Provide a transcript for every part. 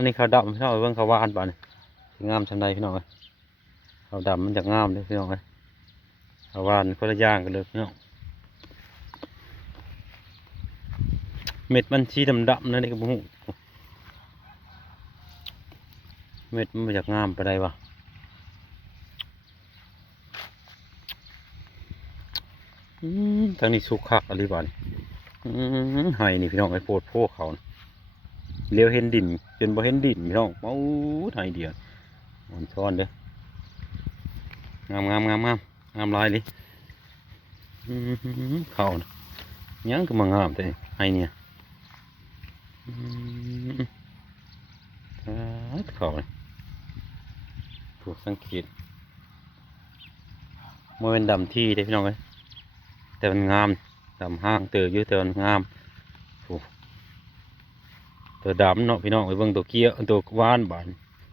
นนี้ขาวดำพี่น้องเบิ่งขาวหวานป่ะนี่งามชำใดพี่น้องเลยขาวดำมันจะงามเลยพี่น้องเลยขาวหวานคนละอย่างกันเลยพี่น้องเม็ดมันสีดำๆนั่นเองบุ้งเม็ดมันจะงามไปได้ปะทางนี้สุกคักอะไรบ้านี่ไห้นี่พี่น้องไอ้โพดโพเขาเลี้ยวเห็นดินจนบ่เห็นดินพี่น้องเมาไห้เดียวมันซ้อนเด้องามลายเลยเขายังก็มางามแต่ไห้เนี่ยเขาถูกสังเกตมันเป็นดำที่ได้พี่น้องเลยแต่มันงามดำห้างเต๋ออยู่แต่มันงามตัวดำเนาะพี่น้องไปเบิ่งตัวเกี้ยวตัววานบาน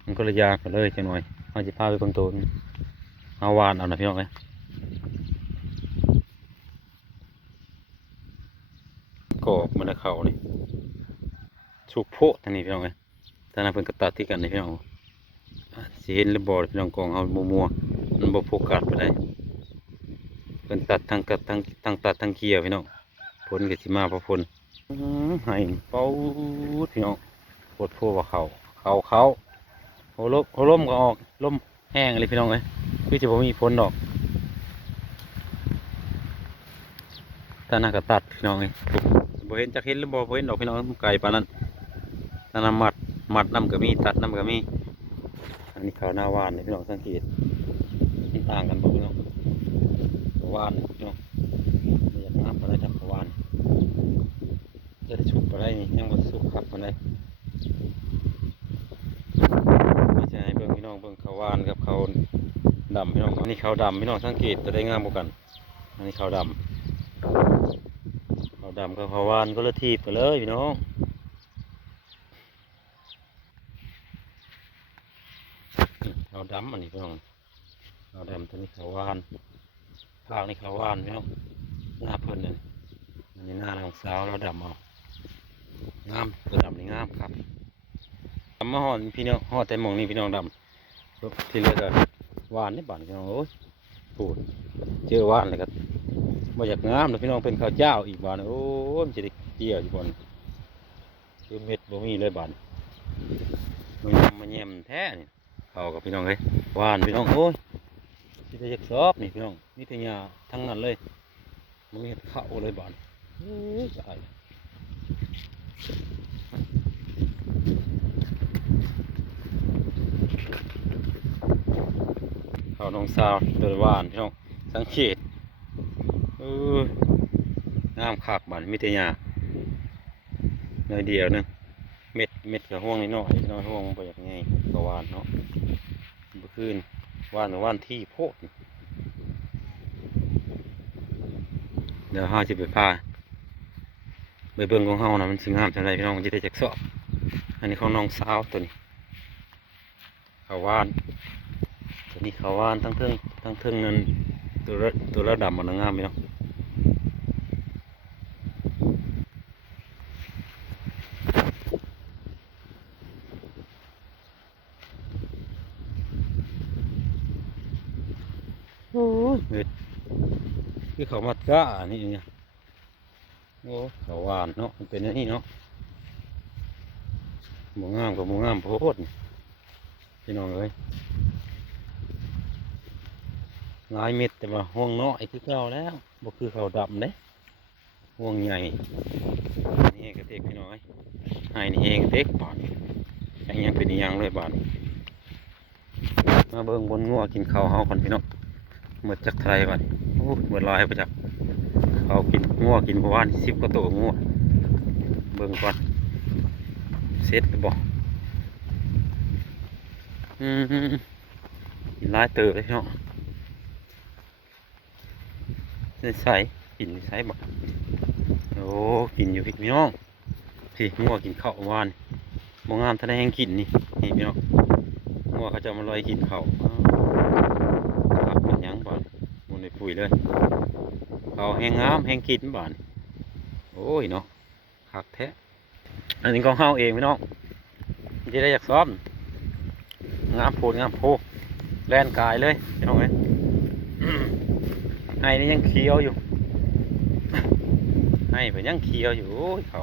มันก็ระยะกันเลยจังหน่อยเขาจะพาไปเบิ่งตัวเอาวานเอานะพี่น้องเลยกอบมันเขานี่สุกโพดทันนี้พี่น้องเลยถ้าน่าเป็นกระตัดที่กันนี่พี่น้องสิเห็นหรือบ่พี่น้องกองเอามัวมันบ่โฟกัสไปได้เป็นตัดทั้งตัดทั้งเกี่ยวพี่น้องผลกับสิมาพอผลให้เป้าพี่น้องปวดโพว่าเขาโหล่มก็ออกล่มแห้งเลยพี่น้องเลยพี่จะบอกมีผลดอกถ้าน่ากระตัดพี่น้องเลยบ่เห็นจักเห็นหรือบ่เห็นดอกพี่น้องไก่ปานนั้นถ้าน้ำมัดน้ำก็มีตัดน้ำก็มีอันนี้เขาหน้าว่านเลยพี่น้องสังเกตมันต่างกันบ่พี่น้องว่านพี่น้องไม่อยากน้ำอะไรจับว่านจะได้สุกอะไรนี่ยังมันสุกขับอะไรไม่ใช่เบิ่งพี่น้องเบิ่งเขาว่านกับเขาดำพี่น้องอันนี้เขาดำพี่น้องสังเกตจะได้งามกว่ากันอันนี้เขาดำกับเขาว่านก็ละทีบกันเลยพี่น้องเขาดำอันนี้พี่น้องเขาดำตัวนี้เขาว่านภาคนี้เขาว่านพี่น้องหน้าเพิ่นเลยอันนี้หน้าของสาวเราดำเอางามตัวดำนี่งามครับดำมาห่อพี่น้องห่อแต่หมองนี่พี่น้องดำที่เลือกวานนี่บ้านพี่น้องโอ้ยปูดเจอวานเลยครับมาจากงามเลยพี่น้องเป็นข้าวเจ้าอีกบ้านโอ้ยมันจะได้เกี่ยวอีกบ้านคือเม็ดบ่มีเลยบ้านมันแย่มแท้นี่เขากับพี่น้องเลยวานพี่น้องโอ้ยที่จะยักซอบนี่พี่น้องนี่แต่ยาทั้งนั้นเลยมันมีเข้าเลยบ้านใช่เขาน้องสาวเดินว่านพี่น้องสังเกตน้ำขากบ้านมิเตยาในเดียวนึงเม็ดกับห่วงนิดหน่อยน้อยห่วงไปอย่างไงกับว่านเนาะเมื่อคืนว่านที่โพดเดี๋ยวห้าจะไปพาไปเบิ่งของเฮานะมันสิงามจังไรพี่น้องจะได้จักสอบอันนี้ของน้องสาวตัวนี้เขาว่านตัวนี้เขาว่านทั้งเทิงนั้นตัวระดับมันงามพี่น้องโอ้ยเม็ดคือเขามัดก้านี่เนี่ยโอ้เขาว่านเนาะมันเป็นอย่างนี้เนาะหมูงามกับหมูงามโพดพี่น้องเลยลายเม็ดแต่ว่าห่วงน้อยคือเก่าแล้วบ่คือเขาดำเด้ห่วงใหญ่นี่กระเตกพี่น้อยให้นี่เองกระเตกบานยังเป็นยังเลยบานมาเบิ่งบนงัวกินข้าวเฮาคนพี่น้องหมดจากไทยบานโอ้หมดลายไปจากเขากินงัวกินประมาณ10 กว่าตัวงัวเบิ่งก่อนเสร็จบ่กินลายเต๋อเลยพี่น้องใส่กินใส่บ่โอ้กินอยู่พี่น้องพี่งัวกินข้าววานมองงามทะเลแห้งกินนี่พี่น้องงัวเขาจะมาลอยกินข้าวมันยังบ่มันไม่ปุ๋ยเลยเขาแห้งงามแห้งกินบ่โอ้ยเนาะคักแท้อันนี้ก็เฮาเองพี่น้อง จะได้อยากซ้อมงามโพดงามโพแล่นกายเลยพี่น้องเอ้ย ให้นี่ยังเคี้ยวอยู่ ให้ไปยังเคี้ยวอยู่โอ้ยเขา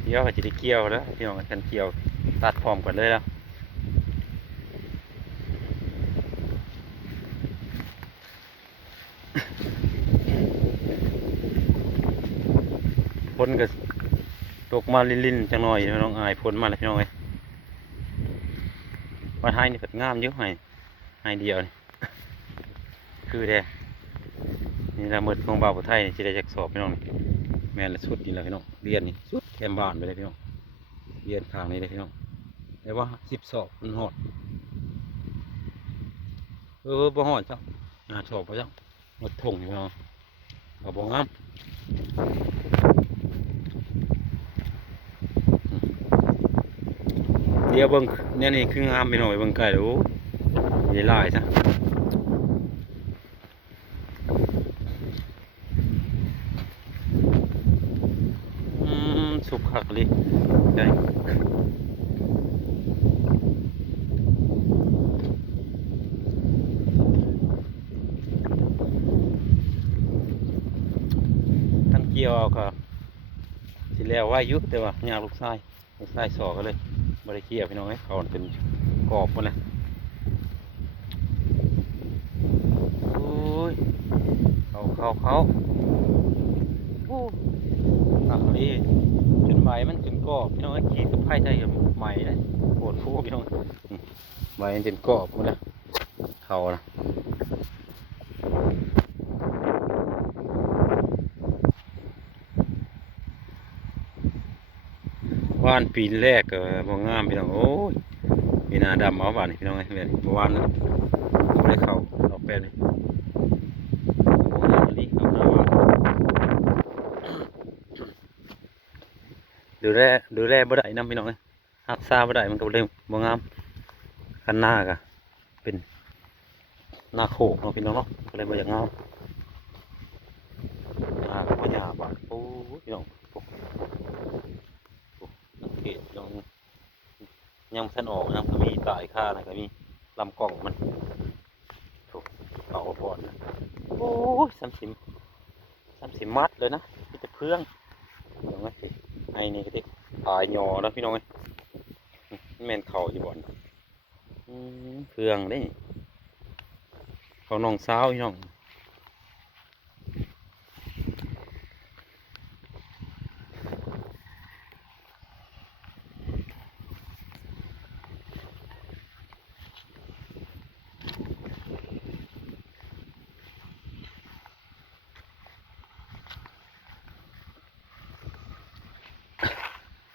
เคี้ยวก็จะได้เกี่ยวแล้วพี่น้องกันเกี่ยวตัดพร้อมกันเลยแล้วฝนก็ตกมาลินๆจังหน่อยพี่น้องอายฝนมาแล้วพี่น้องเอ้ยวันให้นี่เปิดงามเยอะให้เดียวนี่คือแท้นี่ละมืดของบ่าวผู้ไทยจะได้จักสอบพี่น้องแม่นละสุดนี่แหละพี่น้องเรียนนี่สุดแคมบ้านไปเลยพี่น้องเรียนทางนี้เลยพี่น้องแต่ว่า10 สอบมันหอดบ่หอดจ้ะสอบไปจ้ะหมดถงพี่น้องเอาบ่งามเดี๋ยวเบิ่งเนี่ยนี่คืองามพี่น้องไปเบิ่งไกลโอ้ยหลายจ้ะสุกคักเลยใช่ท่านเกี่ยวเอาก็สิแล้วไว้อยุแต่ว่ายาลูกชายสอกันเลยบริเกี่ยวพี่น้องให้เขาเป็นกรอบหมดเลยโอ้ยเขาโอ้คักเลยจนใบมันจนกรอบพี่น้องให้ขี่กับไผ่ได้กับใหม่เลยโคตรฟูพี่น้องใบมันจนกรอบหมดเลยเขานะว่านปีแรกก็บ่งามพี่น้องโอ้ยมีนาดำเอาบ้านพี่น้องไอ้เรื่องนี้ว่านไม่ได้เข้าดอกแปดนี่บ่งามนี่เขาหาว่าดูแลบ่ได้นำพี่น้องเอ้ยรักษาบ่ได้มันก็เลยบ่งามคันหน้าก็เป็นหน้าโขกเนาะพี่น้องเนาะก็เลยบ่อยากงามก็บ่หยาบาดโอ้ยพี่น้องสังเกตพี่น้องยังบ่ทันออกนะก็มีตายค่านะก็มีลำกล้องมันถูกเอาพอนนะโอ้ย30 มัดเลยนะมีแต่เพื่องเดี๋ยวนะสิไอ้นี่ก็ติตายหยอแล้วพี่น้องเอ้ยแม่นเข่าอยู่บ่อนเพื่องได้เขาน้องสาวพี่น้อง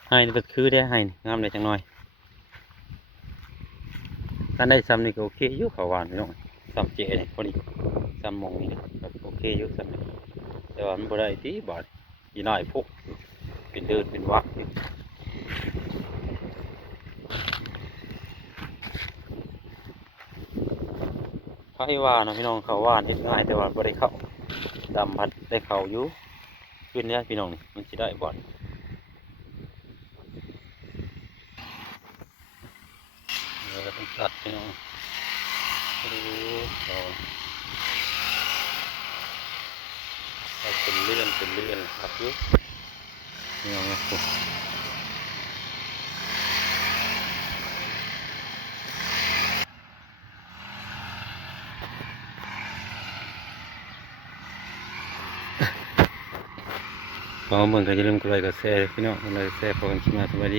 ให้นี่ก็คือได้ให้งามเลยจังหน่อยถ้าได้ซ้ำนี่ก็โอเคอยู่เขาหวานพี่น้องซ้ำเจนี่พอดีซ้ำมองนี่ก็โอเคอยู่ซ้ำนี่แต่ว่ามันบ่ได้ที่บาดอีน้อยพวกเป็นเดินเป็นวักไผว่านะพี่น้องเขาหวานเฮ็ดง่ายแต่ว่าบ่ได้เข้าดำพัดได้เข้าอยู่ขึ้นได้พี่น้องมันสิได้บ่ต้องตัดพี่น้องดูเอาเป็นเลื่อนครับยุพี่น้องนะพอเมืองก็จะเริ่มกระไรก็แซ่พี่น้องกระไรแซ่พอกันชิมาสวัสดี